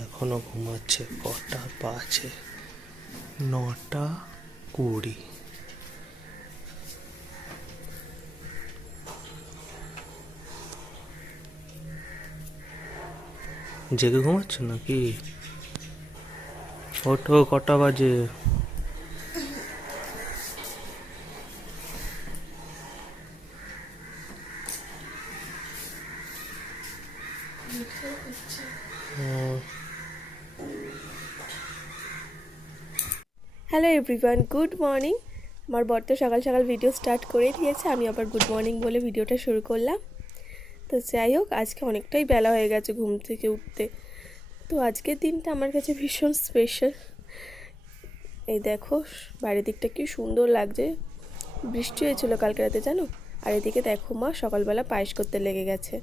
এখনও ঘুমাচ্ছে কটা বাজে? নটা কুড়ি। জেগে ঘুমাচ্ছ নাকি? ওঠো কটা বাজে হুম, হ্যালো এভরিওয়ান গুড মর্নিং আমার বর তো সকাল সকাল ভিডিও স্টার্ট করে দিয়েছে। আমি আবার গুড মর্নিং বলে ভিডিওটা শুরু করলাম। তো যাই হোক, আজকে অনেকটাই বেলা হয়ে গেছে ঘুম থেকে উঠতে। তো আজকের দিনটা আমার কাছে ভীষণ স্পেশাল এই দেখো, বাইরের দিকটা কি সুন্দর লাগছে। বৃষ্টি হয়েছিল কালকে রাতে, জানো? আর এদিকে দেখো মা, সকালবেলা পায়েস করতে লেগে গেছে।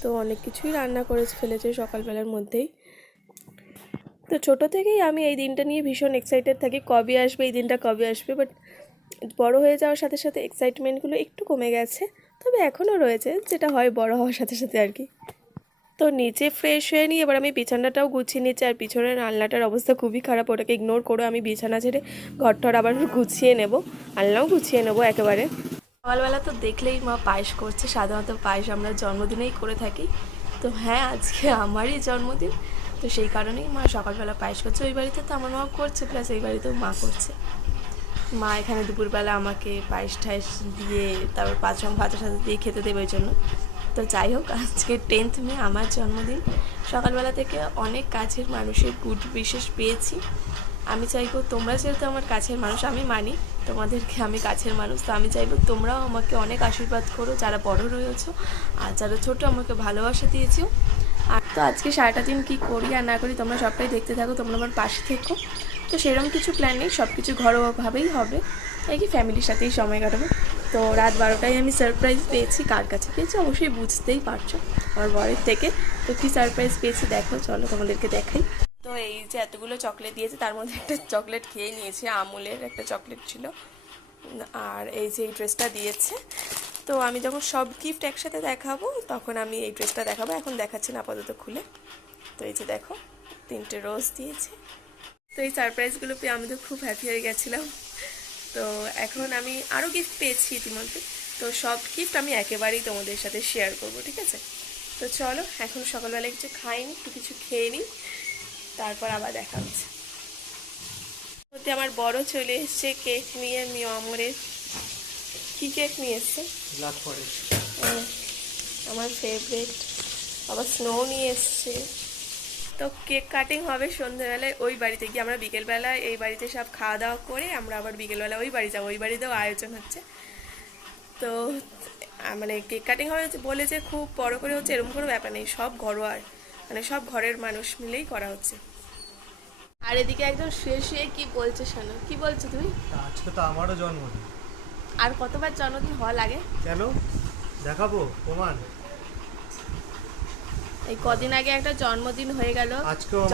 তো অনেক কিছুই রান্না করে ফেলেছে সকালবেলার মধ্যেই। তো ছোটো থেকেই আমি এই দিনটা নিয়ে ভীষণ এক্সাইটেড থাকি। কবে আসবে, এই দিনটা কবে আসবে? বাট বড় হয়ে যাওয়ার সাথে সাথে এক্সাইটমেন্টগুলো একটু কমে গেছে। তবে এখনও রয়েছে, যেটা হয় বড় হওয়ার সাথে সাথে আর কি। তো নিচে ফ্রেশ হয়ে নিয়ে এবার আমি বিছানাটাও গুছিয়ে নিচ্ছি। আর পিছনের আলনাটার অবস্থা খুবই খারাপ, ওটাকে ইগনোর করে আমি বিছানা ছেড়ে ঘরটর আবার গুছিয়ে নেব। আলনাও গুছিয়ে নেব একেবারে। সকালবেলা তো দেখলেই মা পায়েস করছে। সাধারণত পায়েস আমরা জন্মদিনেই করে থাকি। তো হ্যাঁ আজকে আমারই জন্মদিন। তো সেই কারণেই মা সকালবেলা পায়েস করছে। ওই বাড়িতে তো আমার মা করছে প্লাস এই বাড়িতেও মা করছে। মা এখানে দুপুরবেলা আমাকে পায়েস ঠায়েস দিয়ে, তারপর পাঁচ রং ভাজা সাজা দিয়ে খেতে দেবে ওই জন্য। তো যাই হোক, আজকে টেন্থ মে, আমার জন্মদিন। সকালবেলা থেকে অনেক কাছের মানুষের গুড বিশেষ পেয়েছি। আমি চাইব তোমরা যেহেতু আমার কাছের মানুষ, আমি মানি, তোমাদেরকে আমি কাছের মানুষ, তো আমি চাইব তোমরাও আমাকে অনেক আশীর্বাদ করো, যারা বড় রয়েছো আর যারা ছোট, আমাকে ভালোবাসা দিয়েছ। আর তো আজকে সারাটা দিন কী করি আর না করি তোমরা সবটাই দেখতে থাকো, তোমরা আমার পাশে থেকো। তো সেরকম কিছু প্ল্যান নেই সব কিছু ঘরোয়াভাবেই হবে। এই কি ফ্যামিলির সাথেই সময় কাটাবো। তো রাত বারোটায় আমি সারপ্রাইজ পেয়েছি। কার কাছে পেয়েছি অবশ্যই বুঝতেই পারছ আমার বরের থেকে। তো কী সারপ্রাইজ পেয়েছি দেখো, চলো তোমাদেরকে দেখাই। তো এই যে এতগুলো চকলেট দিয়েছে, তার মধ্যে একটা চকলেট খেয়ে নিয়েছি, আমুলের একটা চকলেট ছিল। আর এই যে এই ড্রেসটা দিয়েছে। তো আমি যখন সব গিফট একসাথে দেখাবো, তখন আমি এই ড্রেসটা দেখাবো। এখন দেখাচ্ছি না আপাতত খুলে। তো এই যে দেখো, তিনটে রোজ দিয়েছে। তো এই সারপ্রাইজগুলো পেয়ে আমি তো খুব হ্যাপি হয়ে গেছিলাম। তো এখন আমি আরও গিফট পেয়েছি ইতিমধ্যে। তো সব গিফট আমি একেবারেই তোমাদের সাথে শেয়ার করব, ঠিক আছে? তো চলো, এখন সকালবেলা কিছু খাইনি একটু কিছু খেয়ে নিই তারপর আবার দেখা হচ্ছে। আমার বড় চলে এসছে কেক নিয়ে মিয়মরের কি কেক নিয়ে এসছে ব্ল্যাক ফরেস্ট। আমার ফেভারিট আবার স্নো নিয়ে এসছে। তো কেক কাটিং হবে সন্ধ্যেবেলায় ওই বাড়িতে গিয়ে আমরা বিকেলবেলা এই বাড়িতে সব খাওয়া দাওয়া করে আমরা আবার বিকেলবেলা ওই বাড়ি যাব ওই বাড়িতেও আয়োজন হচ্ছে। তো মানে কেক কাটিং হবে যে বলেছে খুব বড় করে হচ্ছে এরকম কোনো ব্যাপার নেই সব ঘরোয়া। মানে সব ঘরের মানুষ মিলেই করা হচ্ছে। আর এদিকে একদম শুয়ে শুয়ে কি বলছে শোনো? কি বলছো তুমি? আজকে তো আমারও জন্মদিন। আর কতবার জন্মদিন হওয়া লাগে? কেন? দেখাবো প্রমাণ। এই কদিন আগে একটা জন্মদিন হয়ে গেল।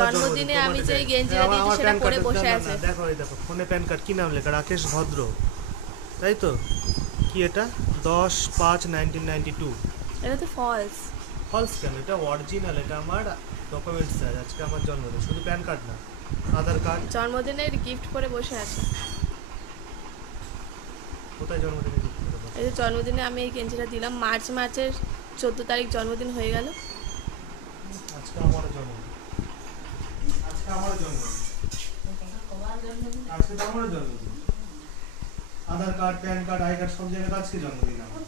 জন্মদিনে আমি যে। গেঞ্জিটা দিয়েছি সেটা পরে বসে আছে। দেখো এই দেখো ফোনে প্যান কার্ড কি নাম লেখা? রাকেশ ভদ্র। তাই তো? কি এটা? দশ পাঁচ নাইনটিন নাইনটি টু। এটা তো ফলস ফলস কেন? এটা অরিজিনাল এটা আমার ডকুমেন্টস আছে আজকে আমার জন্মদিন শুধু প্যান কার্ড না আধার কার্ড। জন্মদিনের গিফট করে বসে আছে। কোথায় জন্মদিনে? এই যে আমি এই গেঞ্জিটা দিলাম। মার্চ মাসের চোদ্দ তারিখ জন্মদিন হয়ে গেল। আজকে আমারও জন্মদিন। আজকে আমারও জন্মদিন। আজকে তো জন্মদিন। Aadhaar card PAN card I card সব জায়গায় আজকে জন্মদিন আমার।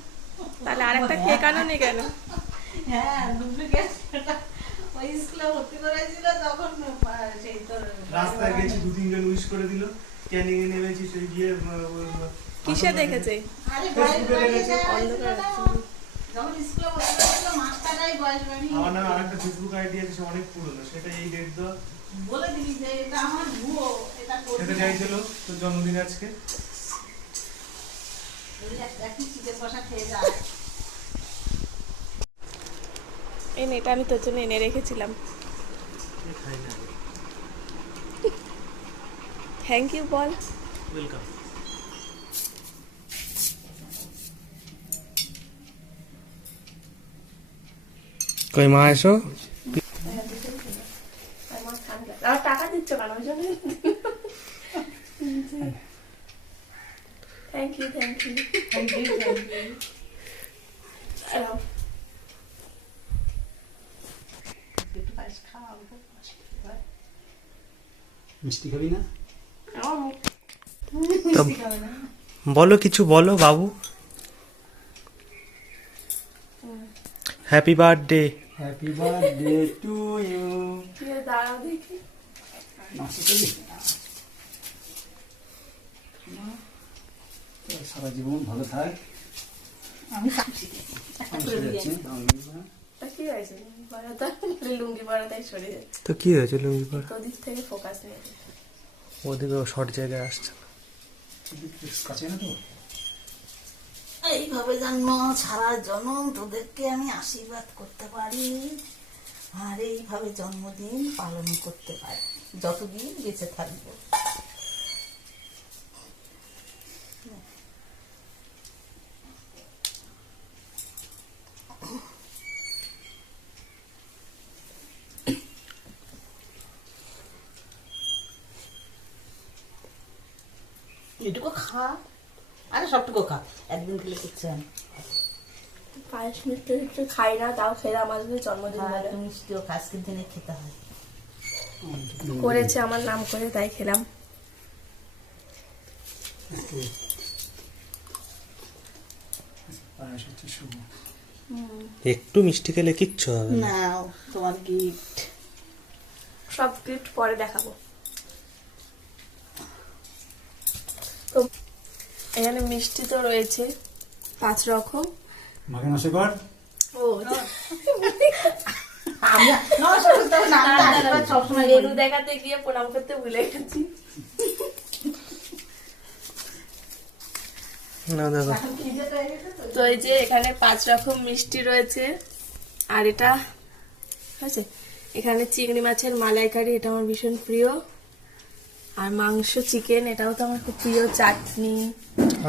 তাহলে আরেকটা কেক আনোনি কেন? হ্যাঁ ডুপ্লিকেট ওই স্কুলে ভর্তি করেছিল তখন সেই তোর রাস্তায় গেছি দু তিনজন উইশ করে দিল। ক্যানিং এ নেমেছি সেই গিয়ে কিসে দেখেছে? আমার নামে আরেকটা ফেসবুক আইডি আছে সে অনেক পুরনো সেটা এই ডেট দেওয়া। বলে দিবি যে এটা আমার ভুয়ো এটা সেটা চাইছিল তোর জন্মদিন আজকে। এই নে, এটা আমি তোর জন্য এনে রেখেছিলাম। এ খাই না। Thank you ball. ওয়েলকাম কই মা এসো? টাকা দিচ্ছ কেন thank you thank you thank you বলো কিছু বলো বাবু। Happy birthday happy birthday to you দাঁড়াও দেখি সারা জীবন ভালো থাক আমি তা কি হয়েছে লুঙ্গি বাড়াতাই সরে যাচ্ছে তো কি হয়েছে লুঙ্গি পর তোদিক থেকে ফোকাস নিয়ে ওদিকে শর্ট জায়গায় আসছে। কাছে না তো? এইভাবে জন্ম সারা জন্ম তোদেরকে আমি আশীর্বাদ করতে পারি আর এইভাবে জন্মদিন পালন করতে পারি, যতদিন বেঁচে থাকব। এটুকু খা। আরে সবটুকু খা। একদিন খেলে কিচ্ছু হয় না। পায়েস মিষ্টি একটু খাই না তাও খেলাম জন্মদিন মিষ্টিও আজকের দিনে খেতে হয়। করেছে আমার নাম করে তাই খেলাম। একটু মিষ্টি খেলে কিচ্ছু হবে না। তোমার গিফট সব গিফট পরে দেখাবো। এখানে মিষ্টি তো রয়েছে পাঁচ রকম। মাকে নষ্ট কর। ও দেখাতে গিয়ে প্রণাম করতে ভুলে গেছি। না দাদা তো। তো এই যে এখানে পাঁচ রকম মিষ্টি রয়েছে আর এটা আছে এখানে চিংড়ি মাছের মালাইকারি এটা আমার ভীষণ প্রিয়। আর মাংস চিকেন এটাও তো আমার খুব প্রিয় চাটনি।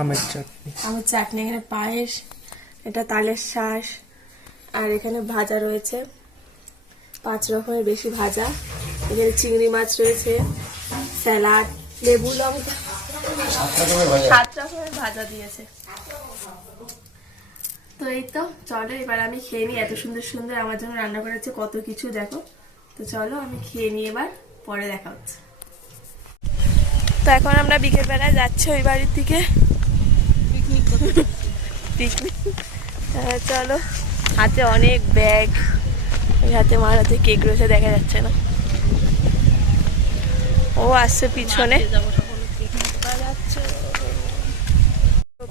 আমের চাটনি। আমার চাটনি এখানে পায়েস এটা তালের শাঁস আর এখানে ভাজা রয়েছে। পাঁচ রকমের বেশি ভাজা। এখানে চিংড়ি মাছ রয়েছে স্যালাড লেবু লঙ্কা। সাত রকমের ভাজা দিয়েছে। তো এই তো চলো এবার আমি খেয়ে নিই। এত সুন্দর সুন্দর আমার জন্য রান্না করেছে কত কিছু দেখো। তো চলো আমি খেয়ে নিই এবার পরে দেখা হচ্ছে। তো এখন আমরা বিকেলবেলা যাচ্ছি ওই বাড়ির দিকে। পিকনিক হ্যাঁ, চলো। হাতে অনেক ব্যাগ। ওই হাতে মার হাতে কেক রয়েছে দেখা যাচ্ছে না। ও আসছে পিছনে।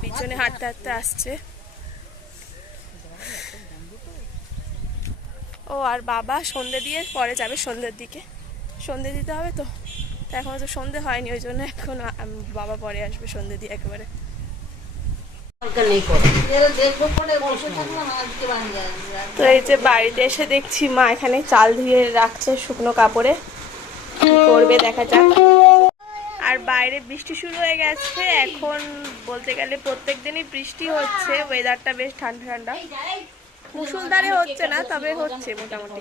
পিছনে হাঁটতে হাঁটতে আসছে। ও আর বাবা সন্ধে দিয়ে পরে যাবে সন্ধ্যের দিকে। সন্ধে দিতে হবে তো? তো এখনও তো সন্ধে হয়নি ওই জন্য এখন বাবা পরে আসবে সন্ধে দিয়ে একেবারে। তো এই যে বাড়িতে এসে দেখছি মা এখানে চাল ধুয়ে রাখছে শুকনো কাপড়ে। করবে দেখা যাক। আর বাইরে বৃষ্টি শুরু হয়ে গেছে এখন বলতে গেলে প্রত্যেক দিনই বৃষ্টি হচ্ছে ওয়েদারটা বেশ ঠান্ডা ঠান্ডা। মুসুলধারে হচ্ছে না তবে হচ্ছে মোটামুটি।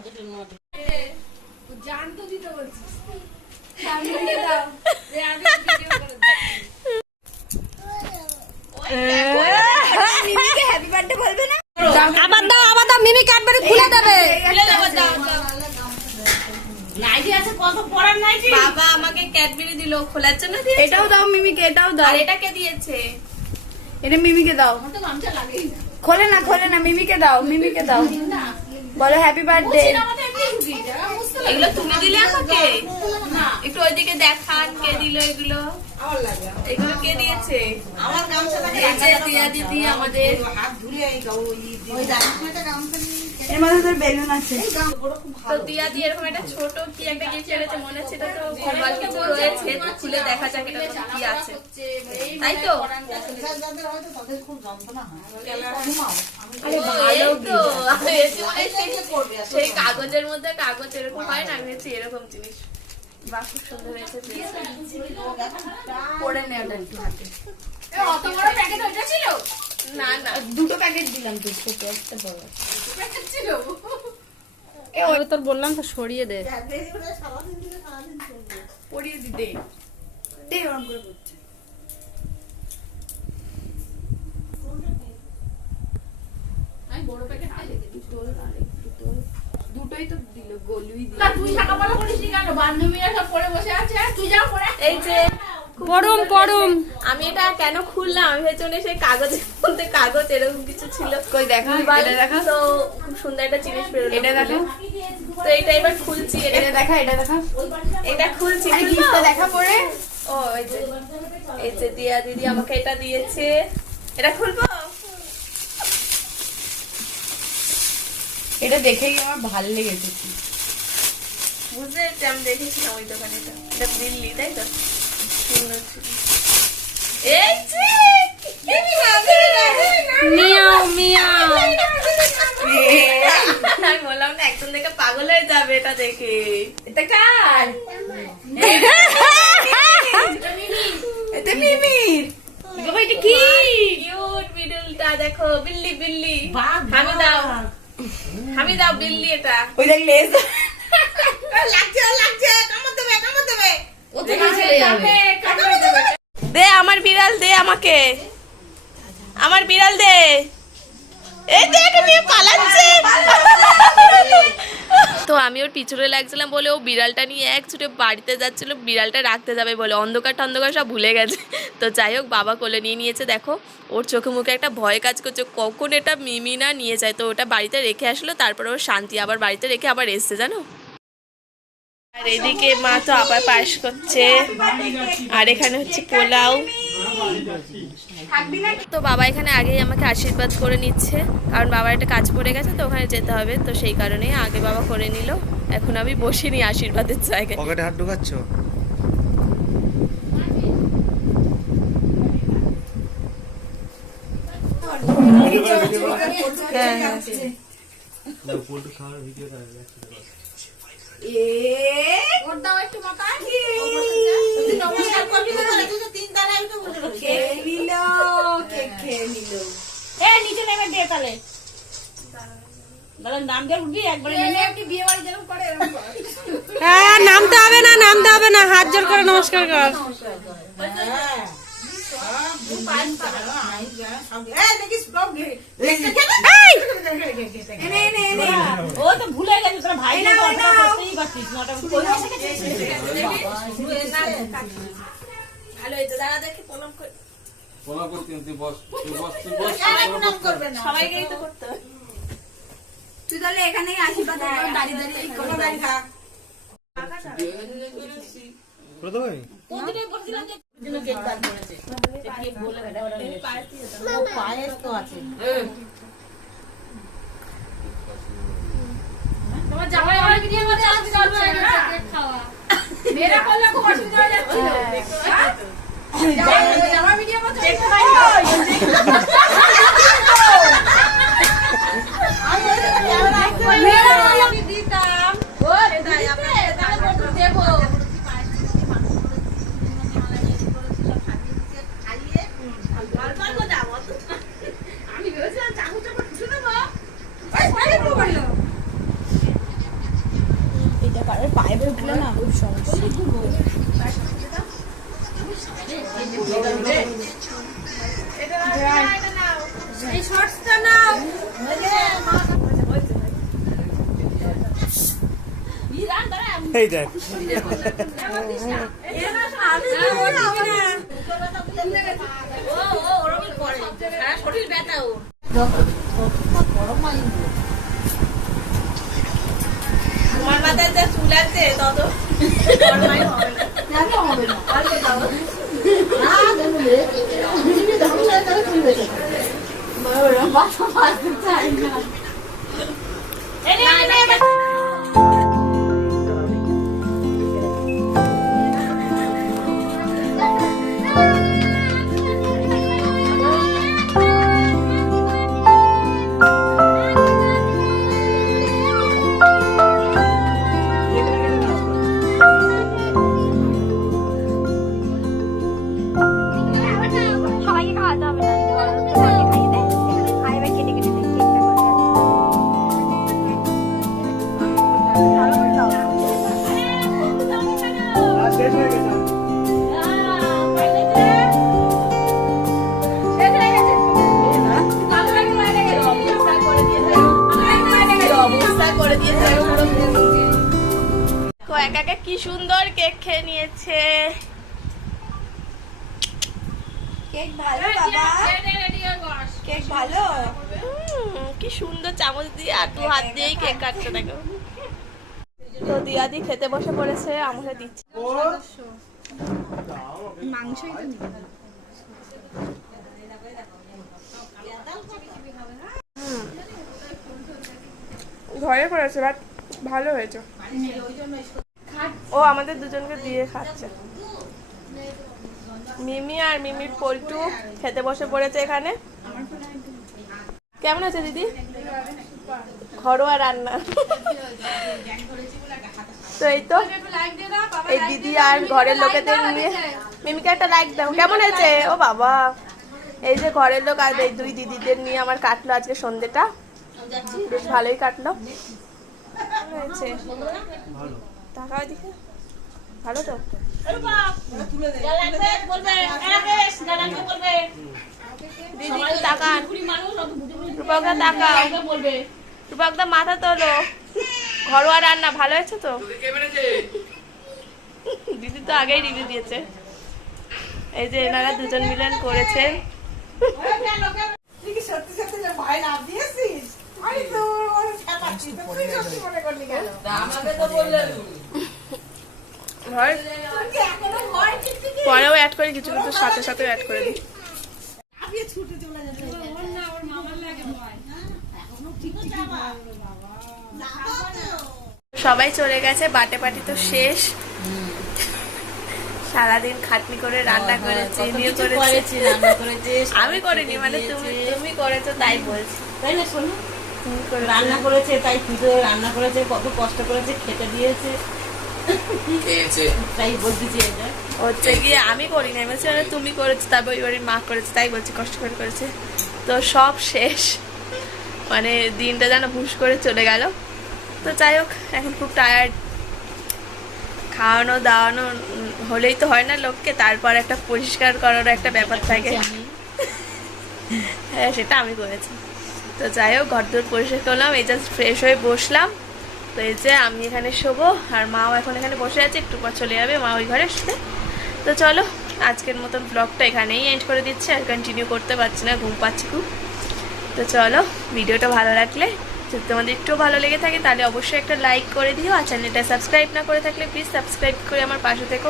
আবার দাও আবার দাও মিমি ক্যাডবেরি খুলে দেবে নাইটি আছে কত পড়ার নাইটি বাবা আমাকে ক্যাডবেরি দিল খোলার জন্য দিয়েছে এটাও দাও মিমিকে এটাও দাও। আর এটাকে দিয়েছে এটা মিমিকে দাও খোলে না খোলে না মিমিকে দাও মিমিকে দাও। বলো হ্যাপি বার্থডে এগুলো তুমি দিলে আমাকে? একটু ওইদিকে দেখান কে দিল এগুলো। এগুলো কে দিয়েছে? আমার গামছা দিয়ে আমাদের। হাত ধুলে ওই গামছা নিয়ে এর মধ্যে তোর বেলুন আছে। তো দিয়া দিয়ে এরকম একটা ছোট কি একটা গিফট এনেছে মনে হচ্ছে এটা তো ঘরবার কিছু রয়েছে তো খুলে দেখা যাক এটা কি আছে। তাই তো? যাদের হয়তো তাদের খুব যন্ত্রণা ঘুমাও আমি ও, এই তো আমি ভেবেছি মনে হয় সেই- কাগজের মধ্যে কাগজ এরকম হয় না আমি এরকম জিনিস। বাহ খুব সুন্দর হয়েছে। পড়ে নে ওটা একটু হাতে। না না। দুটো প্যাকেট দিলাম তো ছোট একটা বড়। এ ওই তোর বললাম তো সরিয়ে দে। পরিয়ে দি দে। দে ওরম করে বড় প্যাকেট তোর দুটোই তো দিল গলুই দিল। তুই সকালবেলা করিস নি কেন? বান্ধবীরা সব পরে বসে আছে। তুই যাও পরে এই যে পরম পরম আমি এটা কেন খুললাম? আমি ভেবেছি সেই কাগজের মধ্যে কাগজ এরকম কিছু ছিল। কই দেখা এটা দেখা। তো খুব সুন্দর একটা জিনিস বেরোলো। এটা দেখা। তো এটা এবার খুলছি। এটা দেখা এটা দেখা। এটা খুলছি। গিফটটা দেখা পরে। ও এই যে। এই যে দিয়া দিদি আমাকে এটা দিয়েছে। এটা খুলবো? এটা দেখেই আমার ভালো লেগেছে। বুঝতে পেরেছি আমি দেখেছিলাম ওই দোকানে এটা দিল্লি তাই তো? বললাম না একদম দেখে পাগল হয়ে যাবে এটা দেখে এটা কার এটা মিমির বাবা এটা কি কিউট দেখো বিল্লি বিল্লি হামি দাও হামি দাও বিল্লি এটা লাগছে লাগছে কামড় দেবে কামড় দেবে ও থেকে ছেড়ে যাবে দে আমার বিড়াল, দে আমাকে। আমার বিড়াল দে। তো আমি ওর পিছনে লাগছিলাম বলে ও বিড়ালটা নিয়ে এক ছুটে বাড়িতে যাচ্ছিল, বিড়ালটা রাখতে যাবে বলে। অন্ধকার টন্ধকার সব ভুলে গেছে। তো যাই হোক, বাবা কোলে নিয়ে নিয়েছে, দেখো। ওর চোখে মুখে একটা ভয় কাজ করছে। কখন এটা মিমি না নিয়ে যায়? তো ওটা বাড়িতে রেখে আসলো, তারপরে ওর শান্তি আবার বাড়িতে রেখে আবার এসছে, জানো? আর এদিকে মা তো আবার পাশ করছে। আর এখানে হচ্ছে পোলাও। তো বাবা এখানে আগেই আমাকে আশীর্বাদ করে নিচ্ছে। কারণ বাবার একটা কাজ পড়ে গেছে তো ওখানে যেতে হবে। তো সেই কারণে আগে বাবা করে নিল। এখন আমি বসিনি আশীর্বাদের জায়গায়। পকেটে হাত ঢুকাচ্ছ? পোল্ট্রি খাওয়ার নিচে নেমে দে তাহলে নাম। হ্যাঁ নামতে হবে না নামতে হবে না হাত জোর করে নমস্কার কর। হ্যাঁ। তুই তাহলে এখানেই আশীর্বাদ করেছে। পায়েস তো আছে তোমার জামাই আমার না খাওয়া। মেয়েরা করলে খুব অসুবিধা হয়ে জামাই- ভিডিও মধ্যে মেয়েরা এই দেখ আমার মাথায় যা চুল আছে তত না। খেয়ে নিয়েছে। কেক ভালো বাবা? কেক ভালো? কি সুন্দর চামচ দিয়ে আর দু হাত দিয়েই কেক কাটছে দেখো। তো দিয়াদি খেতে বসে পড়েছে আমাকে দিচ্ছে। ঘরে করেছে বাট ভালো হয়েছে। ও আমাদের দুজনকে দিয়ে খাচ্ছে। মিমি আর মিমির পল্টু খেতে বসে পড়েছে এখানে। কেমন আছে দিদি? ঘরোয়া রান্না। তো এই তো, এই দিদি আর ঘরের লোকেদের নিয়ে মিমিকে একটা লাইক দাও। কেমন হয়েছে ও বাবা। এই যে ঘরের লোক আর এই দুই দিদিদের নিয়ে আমার কাটলো আজকে সন্ধ্যেটা বেশ ভালোই কাটলো। হয়েছে। টাকা দিকে ভালো তো? রূপকদা মাথা তোলো। ঘরোয়া রান্না ভালো হয়েছে তো? দিদি তো আগেই রিভিউ দিয়েছে। এই যে এনারা দুজন মিলন করেছেন। হয় পরেও অ্যাড করি কিছু কিছু সাথে সাথে অ্যাড করে দিই। সবাই চলে গেছে বাটে পাটি তো শেষ। সারাদিন খাটনি করে রান্না করেছি নিয়ে করেছি। আমি করিনি মানে তুমি তুমি করেছ তাই বলছি। তাই না শোনো? রান্না করেছে তাই পুজো রান্না করেছে কত কষ্ট করেছে খেতে দিয়েছে। হচ্ছে গিয়ে আমি করিনি আমি বলছি, তুমি করেছ তারপর ওই বাড়ির মা করেছে তাই বলছি কষ্ট করে করেছে। তো সব শেষ। মানে দিনটা যেন ভুস করে চলে গেল। তো যাই হোক এখন খুব টায়ার্ড খাওয়ানো দাওয়ানো হলেই তো হয় না লোককে তারপর একটা পরিষ্কার করার একটা ব্যাপার থাকে। হ্যাঁ সেটা আমি করেছি। তো যাই হোক ঘর দূর পরিষ্কার করলাম এই জাস্ট ফ্রেশ হয়ে বসলাম। তো এই যে আমি এখানে শোবো, আর মাও এখন এখানে বসে আছে, একটু পর চলে যাবে, মা ওই ঘরে শুতে তো চলো, আজকের মতন ব্লগটা এখানেই এন্ড করে দিচ্ছি, আর কন্টিনিউ করতে পারছি না, ঘুম পাচ্ছি খুব। তো চলো, ভিডিওটা ভালো লাগলে, যদি তোমাদের একটু ভালো লেগে থাকে, তাহলে অবশ্যই একটা লাইক করে দিও, আর চ্যানেলটা সাবস্ক্রাইব না করে থাকলে প্লিজ সাবস্ক্রাইব করে আমার পাশে থেকো।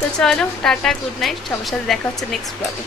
তো চলো, টাটা গুড নাইট সবার সাথে দেখা হচ্ছে নেক্সট ব্লগে